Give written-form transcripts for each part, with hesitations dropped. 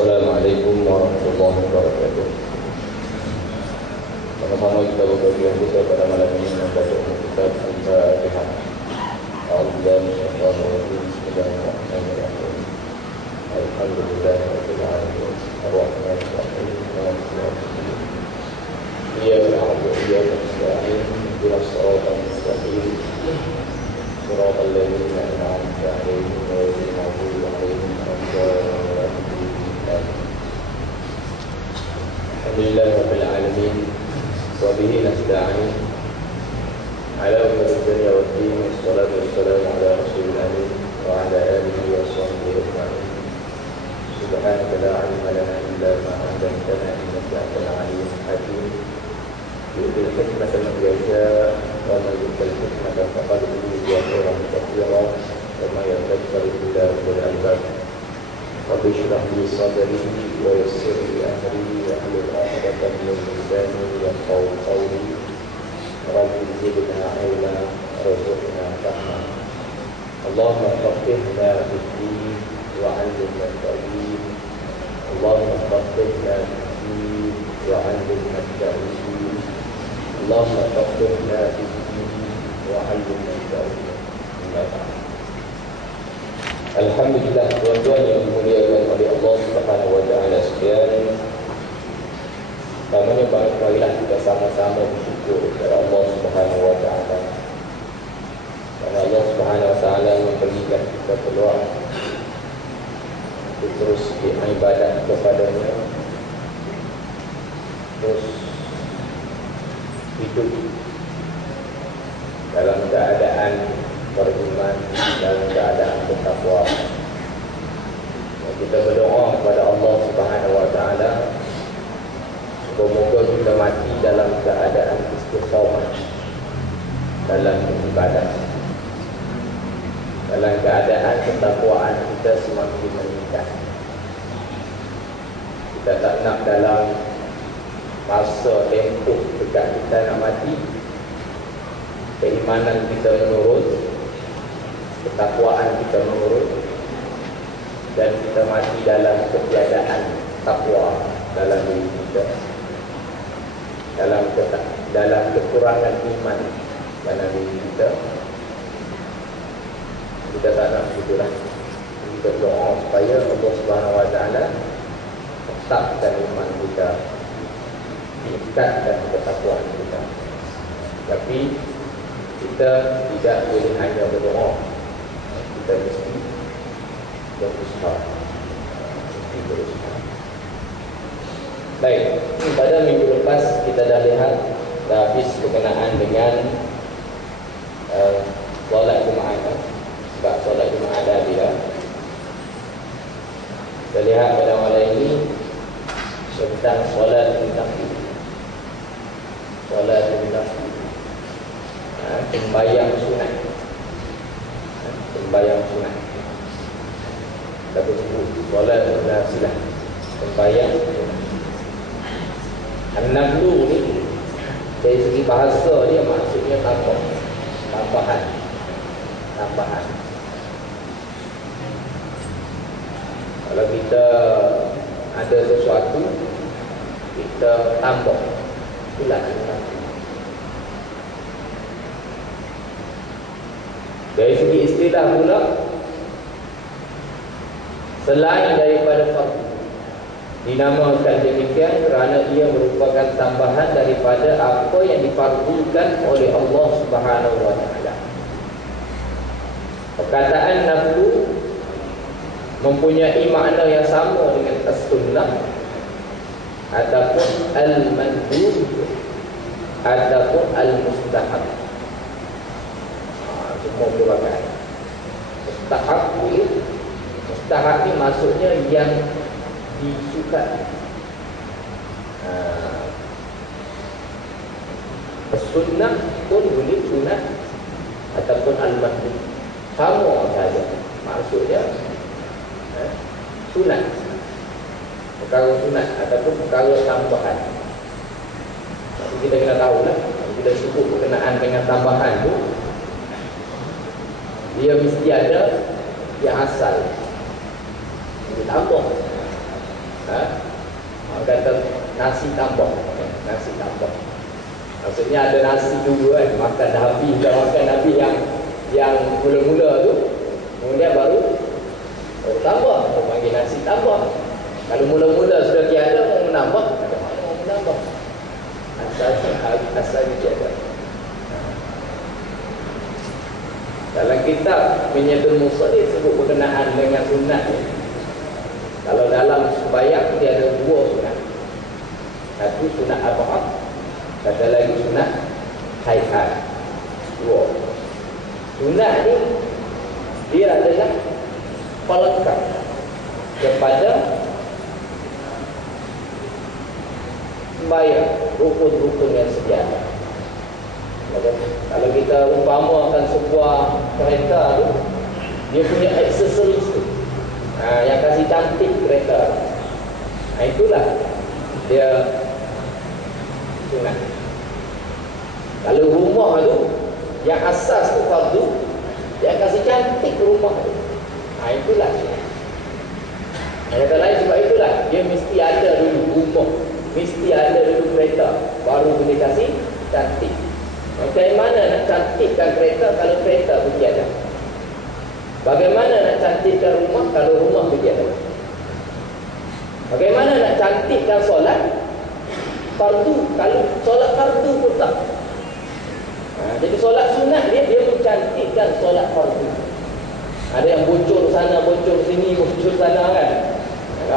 Assalamualaikum warahmatullahi wabarakatuh. Sama-sama kita berdoa kita pada malam ini membaca kitab Al-Fatihah. A'udzubillahi minasyaitonir rajim. Bismillahirrahmanirrahim. Alhamdulillahirabbil alamin. Ar-Rahmanir Rahim. Maliki yaumiddin. Iyyaka na'budu wa iyyaka nasta'in. Ihdinas siratal mustaqim. Siratal ladzina an'amta 'alaihim ghairil maghdubi 'alaihim waladdallin. Alhamdulillah rabbil alamin wa bihi nasta'in ala umuri dunya wad din. Wassalatu wassalamu ala rasulil amin wa ala alihi wa sahbihi ajma'in. Subhanaka la 'ilma lana illa ma 'allamtana innaka antal 'alimul hakim. Yu'til hikmata man yasha' wa man yu'til hikmata faqad utiya khairan katsiran wa ma yadhakkaru illa ulul albab. Rabbi shrah li sadri wa yassir li amri wahlul 'uqdatam min lisani yafqahu qawli. Rabbi zidna 'ilma warzuqna fahma. Allahumma faqihna fid-din wa 'allimna at-ta'wil. Allahumma faqihna fid-din wa 'allimna at-ta'wil. Allahumma faqihna fid-din wa 'allimna at-ta'wil. Alhamdulillah, tuan-tuan yang dimuliakan oleh Allah Subhanahu wa taala sekalian. Pertamanya marilah kita sama-sama bersyukur kepada Allah Subhanahu wa taala. Karena Allah Subhanahu wa taala memberikan kita peluang untuk terus beribadat kepada-Nya, terus hidup dalam keadaan beriman, dalam keadaan bertakwa. Kita berdoa kepada Allah Subhanahu wa taala, semoga kita mati dalam keadaan istiqamah dalam ibadat, dalam keadaan ketakwaan kita semakin meningkat. Kita tak nak dalam masa tempoh dekat kita nak mati, keimanan kita menurun, ketakwaan kita menurun, dan kita mati dalam ketiadaan takwa dalam diri kita, dalam kekurangan iman dalam diri kita. Kita tak nak begitulah. Kita berdoa supaya Allah Subhanahu wa taala tetapkan iman kita, tingkatkan ketakwaan kita. Tapi kita tidak boleh hanya berdoa, kita mesti berusaha. Baik, pada minggu lepas kita dah lihat, dah habis berkenaan dengan solat Jumaat. Sebab solat Jumaat dah ada. Kita lihat pada malam ini tentang solat nafi. Solat nafi, sembahyang sunat. Sembahyang sunat. Kita sebut solat nafilah, sembahyang sunat. An-naflu ni dari segi bahasa dia maksudnya tambahan. Kalau kita ada sesuatu, kita tambah, itulah an-naflu. Dari segi istilah pula, selain daripada fardu, dinamakan demikian kerana ia merupakan tambahan daripada apa yang difardukan oleh Allah Subhanahu wa taala. Perkataan naflu mempunyai makna yang sama dengan as-sunnah ataupun al-mandhub ataupun al-mustahab. Semua berbagai. Mustahab boleh. Mustahab ni maksudnya yang disukai. Sunnah pun boleh sunat ataupun al-mandhub, sama saja maksudnya. Sunat, perkara sunat ataupun perkara tambahan. Tapi kita kena tahulah, kita sebut berkenaan dengan tambahan tu, dia mesti ada yang asal, dia tambah. Orang kata nasi tambah. Nasi tambah. Maksudnya ada nasi dulu kan, makan dah habis, dah makan habis yang mula-mula tu, kemudian baru tambah, kita panggil nasi tambah. Kalau mula-mula sudah tiada, mau menambah, ada mana mau menambah? Asalnya tiada. Dalam kitab Minyatul Musallin sebut berkenaan dengan sunat ni. Kalau dalam sembahyang dia ada dua sunat. Satu sunat abad, satu lagi sunat haihat. Dua. Sunat ni dia adalah pelengkap kepada sembahyang, rukun-rukun yang sedia ada. Kalau kita umpamakan sebuah kereta tu, dia punya aksesoris tu, yang kasih cantik kereta, itulah dia sunat. Kalau rumah tu, yang asas tu fardu, dia kasih cantik rumah tu, itulah sunat. Kata lain, sebab itulah dia mesti ada dulu rumah, mesti ada dulu kereta, baru boleh kasih cantik. Bagaimana nak cantikkan kereta kalau kereta pun tiada? Bagaimana nak cantikkan rumah kalau rumah pun tiada? Bagaimana nak cantikkan solat fardu kalau solat fardu pun tak? Jadi solat sunat dia mencantikkan solat fardu. Ada yang bocor sana, bocor sini, bocor sana kan?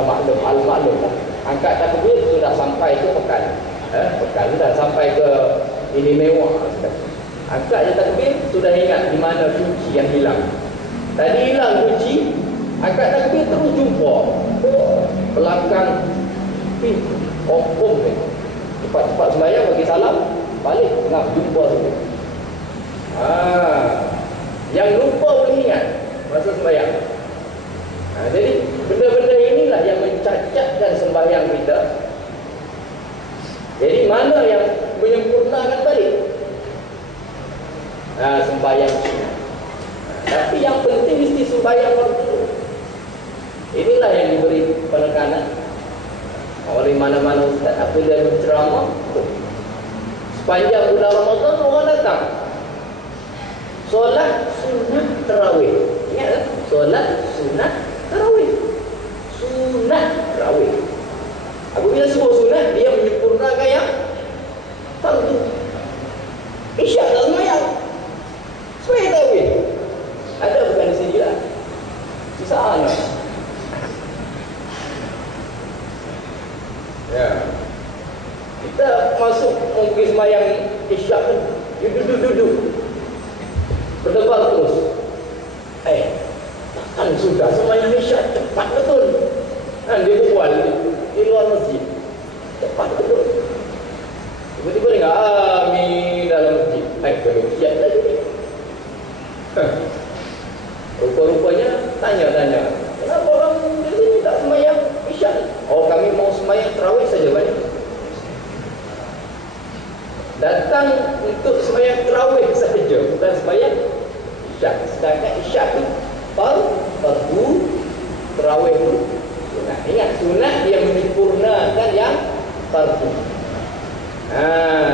Maklum, al-maklum lah. Angkat takbir sudah sampai ke pekan. Pekan sudah sampai ke ini mewah. Angkat je takbir, sudah ingat di mana kunci yang hilang. Tadi hilang kunci, angkat takbir terus jumpa. Belakang pintu, opom ni. Cepat-cepat sembahyang bagi salam, balik, nak jumpa tu. Yang lupa boleh ingat masa sembahyang. Jadi benda-benda inilah yang mencacatkan sembahyang kita. Jadi mana yang menyempurnakan balik? Sembahyang sunat. Tapi yang penting mesti sembahyang fardu. Inilah yang diberi penekanan oleh mana-mana ustaz apabila berceramah. Sepanjang bulan Ramadan orang datang solat sunat tarawih. Ingat tak? Solat sunat tarawih. Sunat tarawih. Apabila sebut sunat, dia menyempurnakan yang fardu. Isyak tak semayang, sembahyang tarawih. Ada bukan di sini lah. Susah lah. Ya. Kita masuk mungkin sembahyang isyak tu, dia duduk-duduk berdebar terus. Takkan sudah sembahyang isyak cepat betul. Dia berbual di luar masjid cepat betul. Tiba-tiba dia amin dalam masjid. Belum siap lagi ni. Rupa-rupanya tanya-tanya, kenapa orang di sini tak sembahyang isyak? Oh, kami mau sembahyang tarawih saja banyak. Datang untuk sembahyang tarawih saja, bukan sembahyang isyak. Sedangkan isyak tu fardu, tarawih tu sunat. Ingat, sunat dia menyempurnakan yang fardu.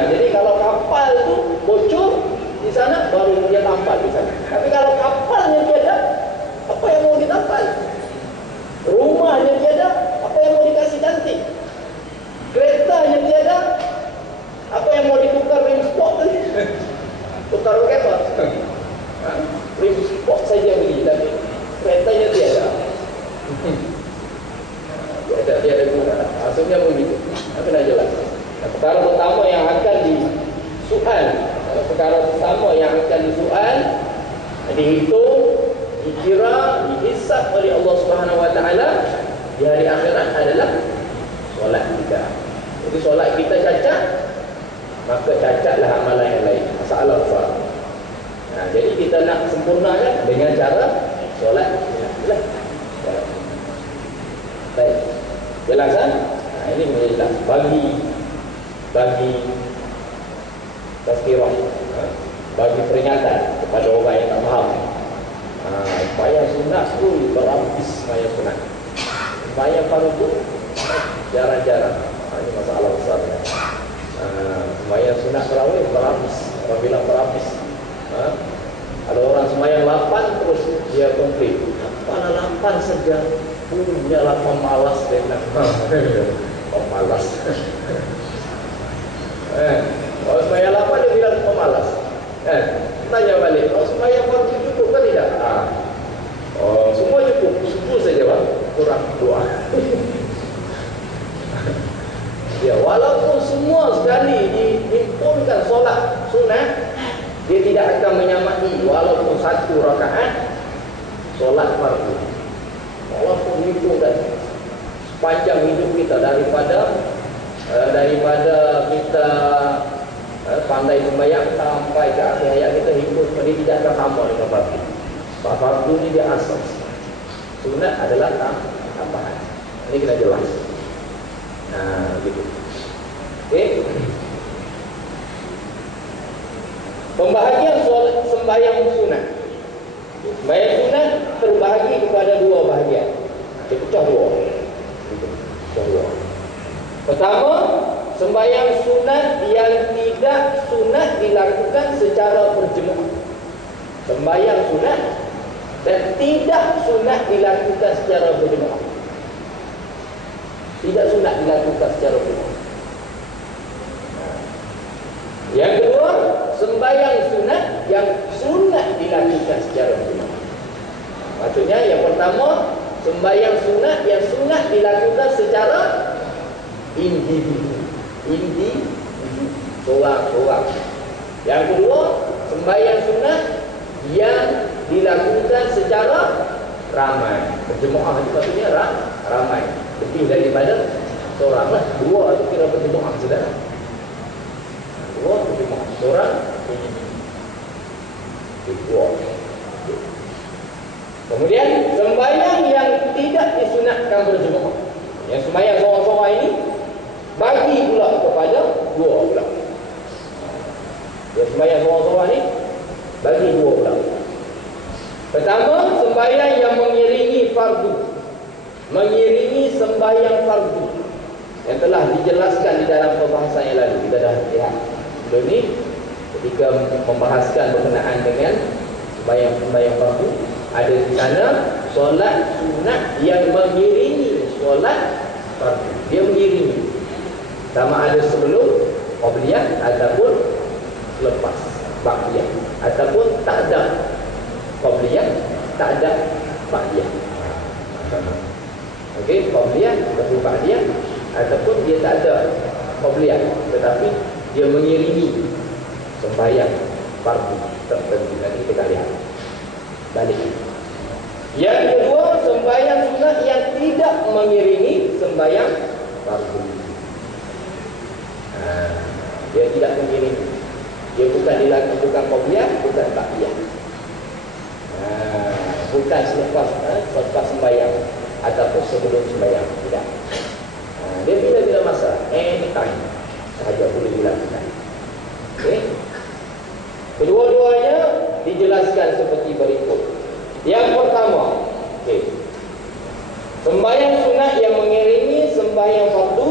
Jadi kalau kapal tu bocor di sana, baru dia tampal di sana. Tapi kalau kapalnya tiada, apa yang mau ditampal? Rumahnya tiada, apa yang mau dikasih cantik? Keretanya tiada, apa yang mau ditukar rim spot tu? Tukar apa? Rim spot saja beli, tapi keretanya tiada. Tiada guna. Maksudnya begitu. Apa nak jelas? Perkara pertama yang akan disoal, perkara pertama yang akan disoal, dihitung, dikira, dihisab oleh Allah Subhanahu Wa Taala di hari akhirat adalah solat kita. Jadi solat kita cacat, maka cacatlah amalan yang lain. Masalah besar. Jadi kita nak sempurnakan dengan cara solat. Baik. Jelas kan? Ini jelas. Bagi tazkirah, bagi peringatan kepada orang yang tak faham. Sembahyang sunat tu berlapis sembahyang sunat. Sembahyang fardu Jarang-jarang. Ini masalah besar. Sembahyang sunat tarawih berhabis. Orang bilang berhabis. Ada orang sembahyang 8 terus dia komplain. Mana 8 saja? Punya 8 malas dia bilang. Pemalas. Kalau sembahyang 8 dia bilang pemalas. Tanya balik, kalau sembahyang fardu cukup ke tidak? Semua cukup, subuh saja bang, kurang doa. Ya, walaupun semua sekali dihimpunkan solat sunat, dia tidak akan menyamai walaupun 1 rakaat solat fardu. Walaupun dihimpunkan sepanjang hidup kita daripada kita pandai sembahyang sampai ke akhir hayat kita himpun, dia tidak akan sama dengan fardu. Fardu ni dia asas, sunat adalah tambahan. Ini kita jelas. Gitu. Okey. Pembahagian solat sembahyang sunat. Sembahyang sunat terbahagi kepada 2 bahagian. Dia pecah 2. Pertama, sembahyang sunat yang tidak sunat dilakukan secara berjemaah. Sembahyang sunat dan tidak sunat dilakukan secara berjemaah. Tidak sunat dilakukan secara berjemaah. Yang kedua, sembahyang sunat yang sunat dilakukan secara berjemaah. Maksudnya yang pertama, sembahyang sunat yang sunat dilakukan secara individu, seorang-seorang. Yang kedua, sembahyang sunat yang dilakukan secara ramai. Berjemaah itu maksudnya ramai. Lebih daripada seorang lah. 2 itu kira berjemaah, saudara. 2 berjemaah, seorang ini 2. Kemudian sembahyang yang tidak disunatkan berjemaah. Yang sembahyang seorang-seorang ini bagi pula kepada 2 pula. Yang sembahyang seorang-seorang ini bagi 2 pula. Pertama, sembahyang yang mengiringi fardu. Mengiringi sembahyang fardu yang telah dijelaskan di dalam pembahasan yang lalu. Kita dah lihat sebelum ni ketika membahaskan berkenaan dengan sembahyang fardu, ada di sana solat sunat yang mengiringi solat fardu. Dia mengiringi, sama ada sebelum qabliyah ataupun lepas ba'diyah, ataupun tak ada qabliyah, tak ada ba'diyah. Okey, qabliyah ataupun ba'diyah, ataupun dia tak ada qabliyah tetapi dia mengiringi sembahyang fardu tertentu. Nanti kita lihat balik. Yang kedua, sembahyang sunat yang tidak mengiringi sembahyang fardu. Dia tidak mengiringi. Dia bukan dilakukan qabliyah, bukan ba'diyah. Bukan selepas sembahyang ataupun sebelum sembahyang, tidak. Dia bila-bila masa, anytime sahaja boleh dilakukan. Okey. Kedua-duanya dijelaskan seperti berikut. Yang pertama, okey, sembahyang sunat yang mengiringi sembahyang fardu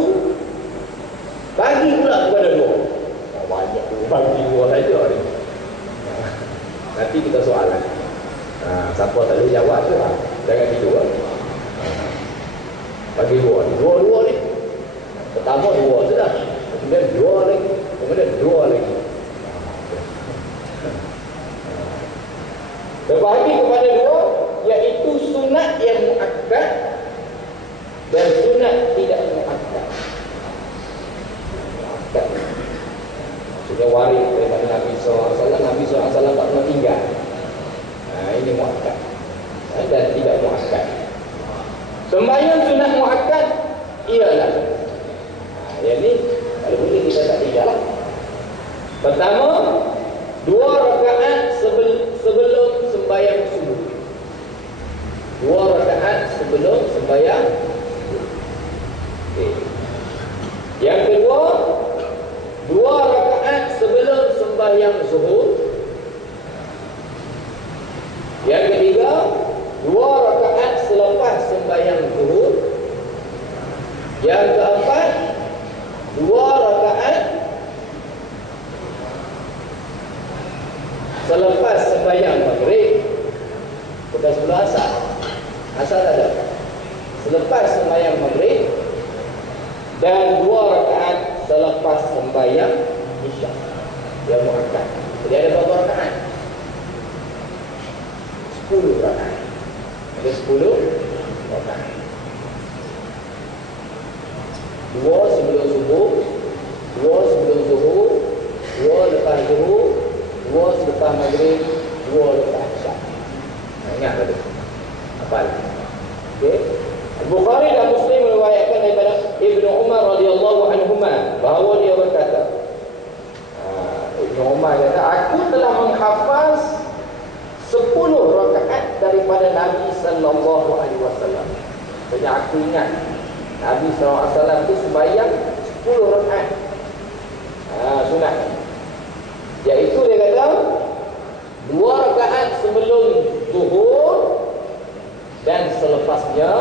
bagi pula kepada 2. Banyak bagi 2 saja ni. Nanti kita soalan. Siapa tak boleh jawab tu lah. Jangan tidur lah. Bagi 2 ni. 2 ni. Pertama 2 sudah. Kemudian 2 lagi. Kemudian 2 lagi. Terbahagi kepada 2, iaitu sunat yang muakkad dan sunat tidak muakkad. Muakkad maksudnya waris daripada Nabi SAW. Nabi SAW tak pernah tinggal. Ini muakkad dan tidak muakkad. Sembahyang sunat muakkad ialah, yang ni kalau boleh kita tak tinggal lah. Pertama, 2 rakaat sebelum sembahyang subuh. 2 rakaat sebelum sembahyang subuh. Okay. Yang kedua, 2 rakaat sebelum sembahyang zuhur. Yang ketiga, 2 rakaat selepas sembahyang zuhur. Yang keempat, 2 rakaat selepas sembahyang maghrib. Bukan sebelum asar. Asar tak ada. Selepas sembahyang maghrib dan 2 rakaat selepas sembahyang isyak. Yang muakkad. Jadi ada berapa rakaat? 10 rakaat. Ada 10 rakaat. 2 sebelum subuh, 2 sebelum zuhur, 2 lepas zuhur, 2 selepas maghrib, 2 lepas isyak. Ingat tadi. Hafal. Okey. Al-Bukhari dan Muslim meriwayatkan daripada Ibnu Umar radhiyallahu anhuma bahawa dia berkata, Ibnu Umar kata, aku telah menghafaz 10 rakaat daripada Nabi sallallahu alaihi wasallam. Jadi aku ingat Nabi sallallahu alaihi wasallam itu sembahyang 10 rakaat. Sunat. Iaitu dia kata 2 rakaat sebelum zuhur dan selepasnya,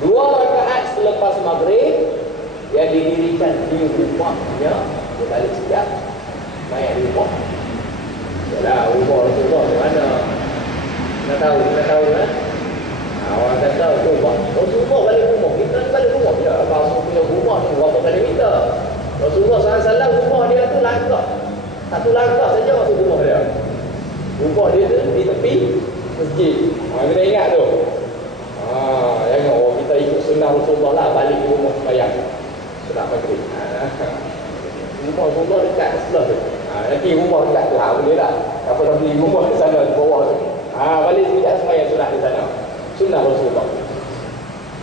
2 rakaat selepas maghrib yang didirikan di rumahnya. Dia balik sekejap, banyak di rumah. Yalah, rumah Rasulullah di mana? Kita tahu kan? Orang kata, Rasulullah balik rumah. Kita balik rumah. Ya, Rasul punya rumah tu berapa kali meter? Rasulullah SAW rumah dia tu langkah. Satu langkah saja masuk rumah dia. Rumah dia tu di tepi masjid. Kena ingat tu. Jangan orang kita ikut sunnah Rasulullah lah, balik ke rumah sembahyang sunnah maghrib. Rumah Rasulullah dekat sebelah tu. Nanti rumah dekat tu, boleh tak? Apa tak beli rumah di sana, di bawah tu. Balik sekejap sembahyang sunat di sana. Sunnah Rasulullah.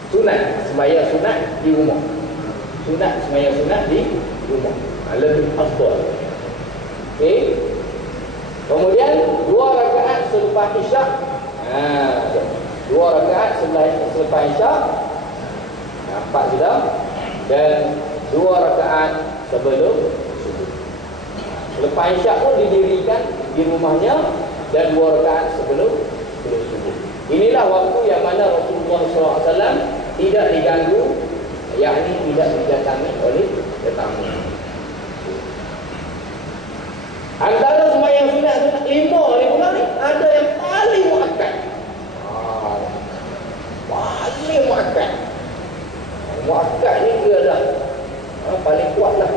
Sunat sembahyang sunat di rumah. Sunat sembahyang sunat di rumah. Lebih afdal. Okey. Kemudian 2 rakaat selepas isyak. 2 rakaat selepas isyak. 4 sudah. Dan 2 rakaat sebelum subuh. Selepas isyak pun didirikan di rumahnya dan 2 rakaat sebelum subuh. Inilah waktu yang mana Rasulullah SAW tidak diganggu, yakni tidak didatangi oleh tetamu. Antara sembahyang sunat 5 ni pula ni, ada yang paling muakkad. Paling muakkad. Muakkad ni dia dah paling kuat lah.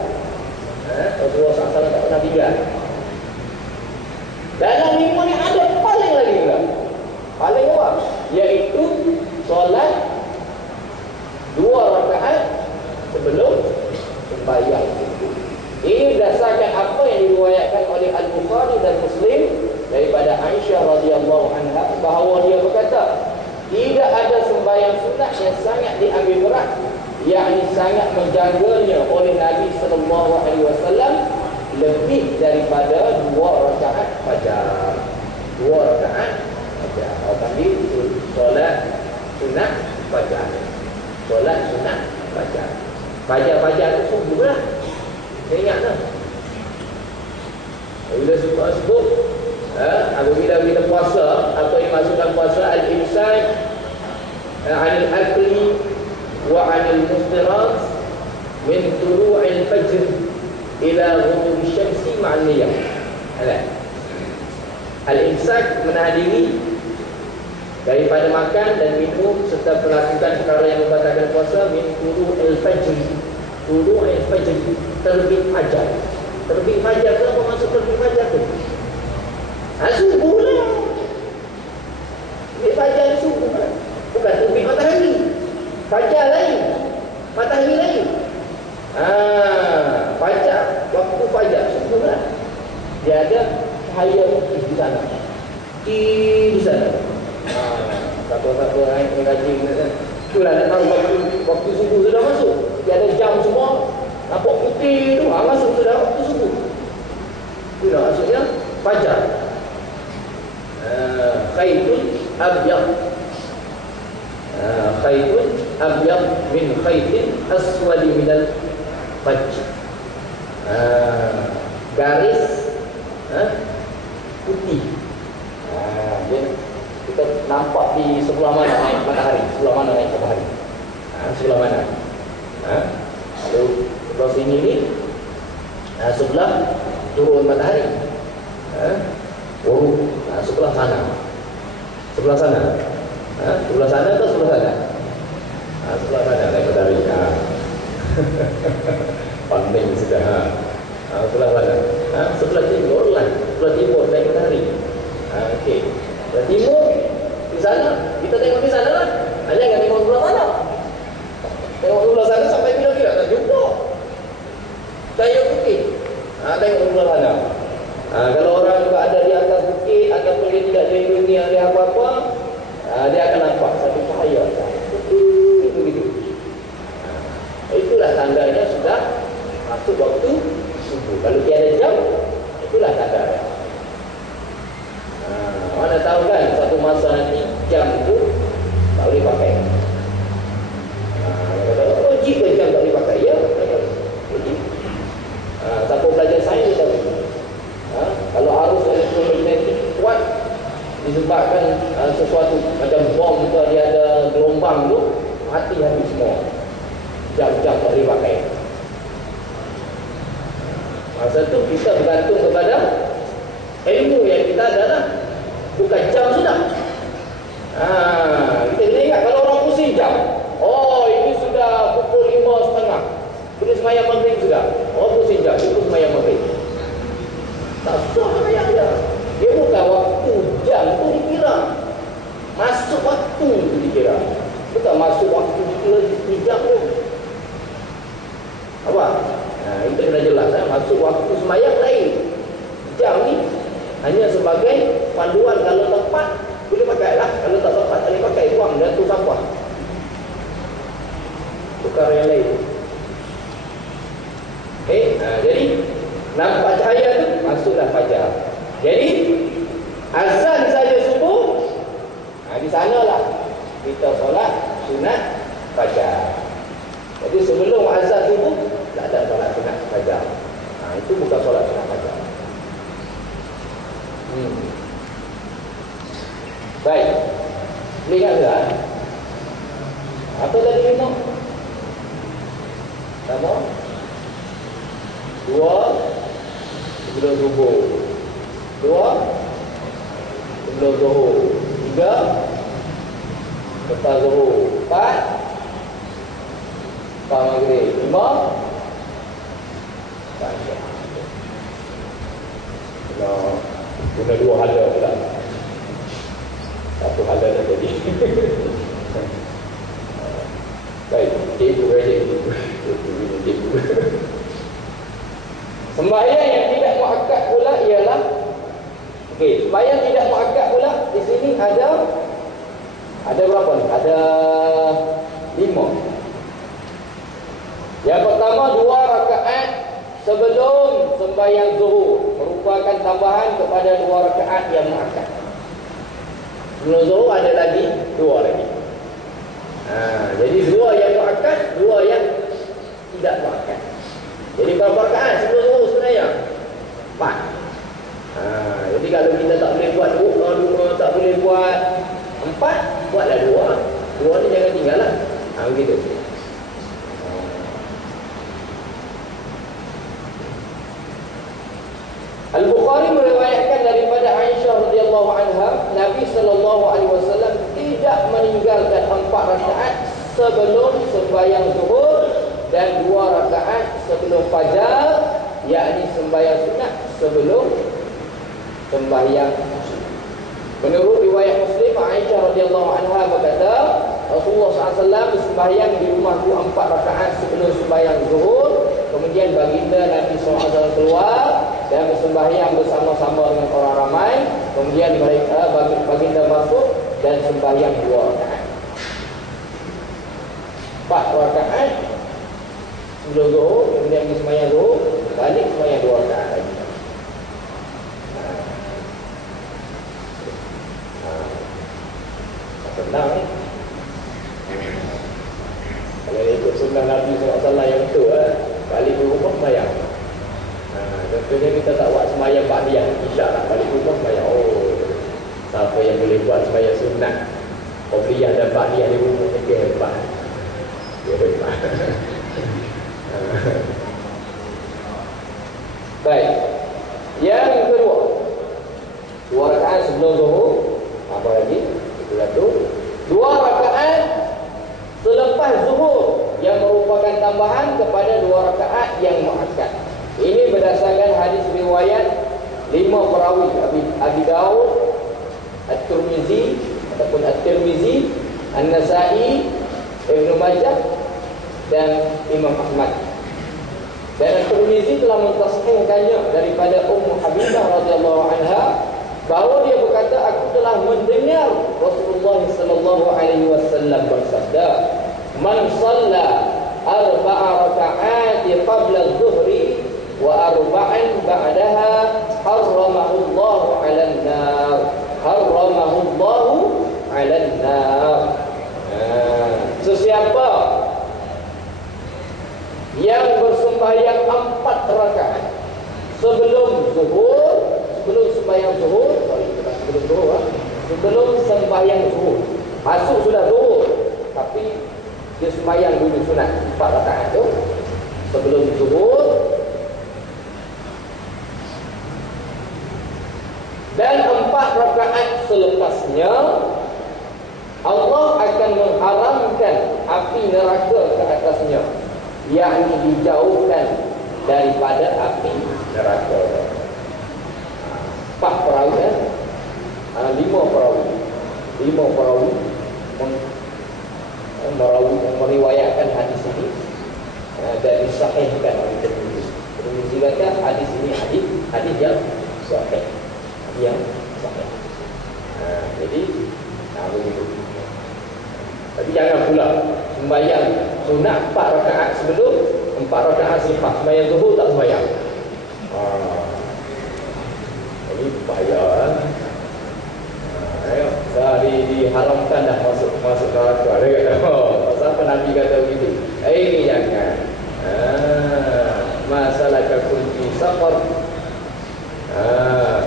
Rasulullah SAW tak pernah tinggal. Dalam 5 ni ada paling lagi pula. Paling kuat, iaitu solat 2 rakaat sebelum sembahyang subuh. Ini berdasarkan apa yang diriwayatkan oleh Al-Bukhari dan Muslim daripada Aisyah radhiyallahu anha bahawa dia berkata, tidak ada sembahyang sunat yang sangat diambil berat, yakni sangat menjaganya oleh Nabi sallallahu alaihi wasallam lebih daripada 2 rakaat fajar. 2 rakaat fajar. Tadi solat sunat fajar. Solat sunat fajar. Fajar-fajar itu subuh lah. Ingat tak? Bila sebut apabila kita puasa, apa yang maksudkan puasa? Al-imsak anil akli wa anil muftirat min tulu'il fajr ila ghurub syamsi ma'al niyah. Al-imsak menahan diri daripada makan dan minum serta melakukan perkara yang membatalkan puasa min tulu'il fajr. Tulu'il fajr, terbit fajar. Terbit fajar tu apa maksud terbit fajar tu? Subuh lah. Terbit fajar subuh lah. Bukan terbit matahari. Fajar lain, matahari lain. Fajar, waktu fajar subuh lah. Dia ada cahaya putih di sana. Di sana. Siapa-siapa yang rajin kan. Itulah nak tahu waktu subuh sudah masuk. Dia ada jam semua. Nampak putih tu, masuk sudah waktu subuh. Itulah maksudnya fajar. Khaytun abyad. Khaytun abyad min khaytin aswadi minal fajr. Garis putih. Kita nampak di sebelah mana matahari, sebelah mana naik matahari, sebelah mana. turun matahari. Wudhu sebelah sana. Sebelah sana. Sebelah sana atau sebelah sana? Sebelah sana naik matahari. Pandai sudah. Sebelah mana? Sebelah timur lah. Sebelah timur naik matahari. Okey. Sebelah timur di sana. Kita tengok di sana lah. Jangan tengok sebelah sana. Tengok sebelah sana sampai bila-bila tak jumpa. Cahaya bukit. Tengok sebelah sana. Kalau orang juga ada di atas bukit ataupun dia tidak dilindungi oleh apa-apa, dia akan nampak satu cahaya. Begitu. Itulah tandanya sudah masuk waktu subuh. Kalau tiada jam, itulah tanda. Mana tahu kan satu masa nanti jam itu tak boleh pakai. Jika jam tak boleh pakai, ya. Siapa belajar sains tahu. Kalau arus elektromagnetik kuat disebabkan sesuatu macam bom tu, dia ada gelombang tu, mati habis semua. Jam-jam tak boleh pakai. Masa tu kita bergantung kepada ilmu yang kita ada lah. Bukan jam sudah. Kita kena ingat kalau orang pusing jam. Ini sudah pukul 5.30. Boleh semayang maghrib sudah. Pusing jam, itu semayang maghrib. Tak sah semayang dia. Dia bukan waktu jam tu dikira. Masuk waktu tu dikira. Bukan masuk waktu di jam tu. Apa? Itu kena jelas. Masuk waktu semayang lain. Jam ni hanya sebagai panduan. Kalau tepat boleh pakai lah. Kalau tak tepat boleh pakai. Buang dan tu sampah. Tukar yang lain. Jadi nampak cahaya tu masuklah fajar. Jadi azan saja subuh, di sanalah kita solat sunat fajar. Jadi sebelum azan subuh tak ada solat sunat fajar. Itu bukan solat sunat fajar. Baik. Lihat tak? Apa tadi minum? Sama? 2 sebelum subuh. 2 sebelum zuhur. 3 lepas zuhur. 4 lepas maghrib. 5 fajar. Guna 2 hala pula. Satu hala dah jadi. Baik, cikgu. Sembahyang yang tidak muakkad pula ialah sembahyang tidak muakkad pula di sini ada berapa ni? Ada 5. Yang pertama 2 rakaat sebelum sembahyang zuhur, merupakan tambahan kepada 2 rakaat yang muakkad. Sebelum zuhur ada lagi 2 lagi. Jadi 2 yang muakkad, 2 yang tidak muakkad. Jadi berapa rakaat sebelum zuhur sebenarnya? 4. Jadi kalau kita tak boleh buat 2, tak boleh buat 4, buatlah 2. 2 ni jangan tinggal lah. Begitu. Al-Bukhari meriwayatkan daripada Aisyah radhiyallahu anha, Nabi sallallahu alaihi wasallam tidak meninggalkan 4 rakaat sebelum sembahyang zuhur dan 2 rakaat sebelum fajar, yakni sembahyang sunat sebelum sembahyang. Menurut riwayat Muslim, Aisyah radhiyallahu anha berkata, Rasulullah SAW sembahyang di rumahku 4 rakaat sebelum sembahyang zuhur. Kemudian baginda Nabi SAW keluar dan bersembahyang bersama-sama dengan orang ramai. Kemudian mereka baginda masuk dan sembahyang 2 rakaat. 4 rakaat sebelum zuhur, kemudian pergi sembahyang zuhur, balik sembahyang 2 rakaat lagi. Senang ni. Kalau ikut sunnah Nabi SAW yang betul, balik ke rumah sembahyang. Contohnya kita tak buat sembahyang ba'diyah, isyak lah, balik ke rumah sembahyang. Siapa yang boleh buat sembahyang sunat qabliyah dan ba'diyah di rumah, dia hebat. Dia hebat. Baik. tambahan kepada 2 rakaat yang muakkad. Ini berdasarkan hadis riwayat 5 perawi Abi Daud, At-Tirmizi ataupun At-Tirmizi, An-Nasa'i, Ibnu Majah dan Imam Ahmad. Dan At-Tirmizi telah mentasihkannya daripada Ummu Habibah radhiyallahu anha bahawa dia berkata, aku telah mendengar Rasulullah sallallahu alaihi wasallam bersabda, "Man shalla 4 raka'at qabla adh-dhuhri wa 4 ba'daha harramahu Allah 'alan nar." Harramahu Allah 'alan nar. Sesiapa yang bersembahyang 4 rakaat sebelum zuhur, sebelum sembahyang zuhur, sebelum sembahyang zuhur, masuk sudah zuhur, tapi dia sembahyang dulu sunat 4 rakaat tu sebelum zuhur, dan 4 rakaat selepasnya, Allah akan mengharamkan api neraka ke atasnya, yakni dijauhkan daripada api neraka. 4 perawi, 5 perawi, 5 perawi meriwayatkan hadis ini dan disahihkan oleh Tirmizi. Tirmizi kata hadis ini hadis yang sahih, yang sahih. Jadi begitu. Tapi jangan pula sembahyang sunat 4 rakaat sebelum, 4 rakaat selepas sembahyang zuhur tak sembahyang. Ini bahaya. Dah diharamkan dah masuk neraka. Dia kata, pasal apa Nabi kata begitu? Ini jangan. Masalah kunci saqar.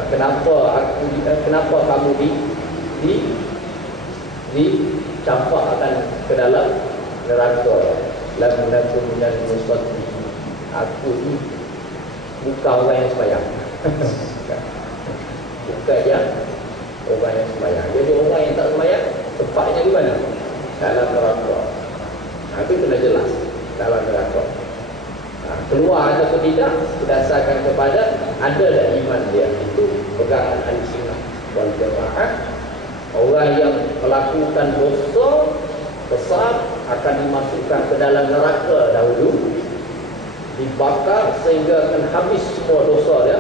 Kenapa kamu dicampakkan ke dalam neraka? Lam nakun minal musallin. Aku ni bukan orang yang sembahyang. Bukan yang orang yang sembahyang. Jadi orang yang tak sembahyang tempatnya di mana? Dalam neraka. Itu kena jelas, dalam neraka. Keluar atau tidak berdasarkan kepada ada tak iman dia. Itu pegangan Ahlussunnah wal Jamaah. Orang yang melakukan dosa besar akan dimasukkan ke dalam neraka dahulu, dibakar sehingga akan habis semua dosa dia,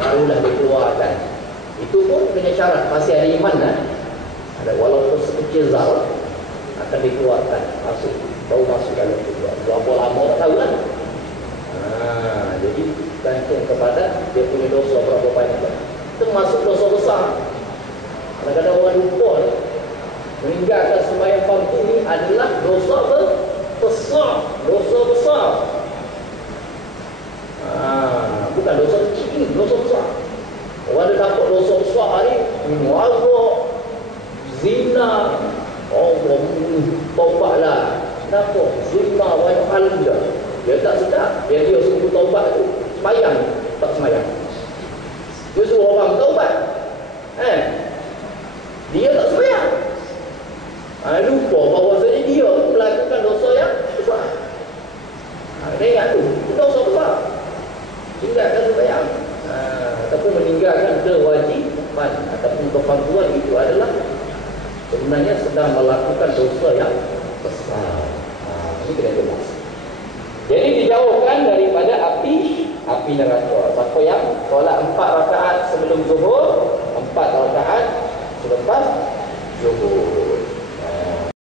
barulah dikeluarkan. Itu pun punya syarat, masih ada iman kan? Ada, walaupun sekecil zarah akan dikeluarkan, baru masuk dalam surga. Berapa lama tak tahu kan? Jadi gantung kepada dia punya dosa berapa banyak. Termasuk dosa besar. Kadang-kadang orang lupa meninggalkan sembahyang fardu ni adalah dosa besar. Dosa besar. Bukan dosa kecil, dosa besar. Orang dia dapat dosa besar ni, muazah, zina, taubatlah. Kenapa? Zina banyak hal dia. Dia tak sedar. Dia suruh taubat tu, sembahyang tak sembahyang. Dia suruh orang taubat, dia tak sembahyang. Lupa bahawasanya dia melakukan dosa yang besar. Dia ingat tu, dosa besar. Tinggalkan sembahyang, ataupun meninggalkan kewajiban ataupun kefarduan, itu adalah sebenarnya sedang melakukan dosa yang besar. Ini kena jelas. Jadi dijauhkan daripada api neraka. Siapa yang solat 4 rakaat sebelum zuhur, 4 rakaat selepas zuhur.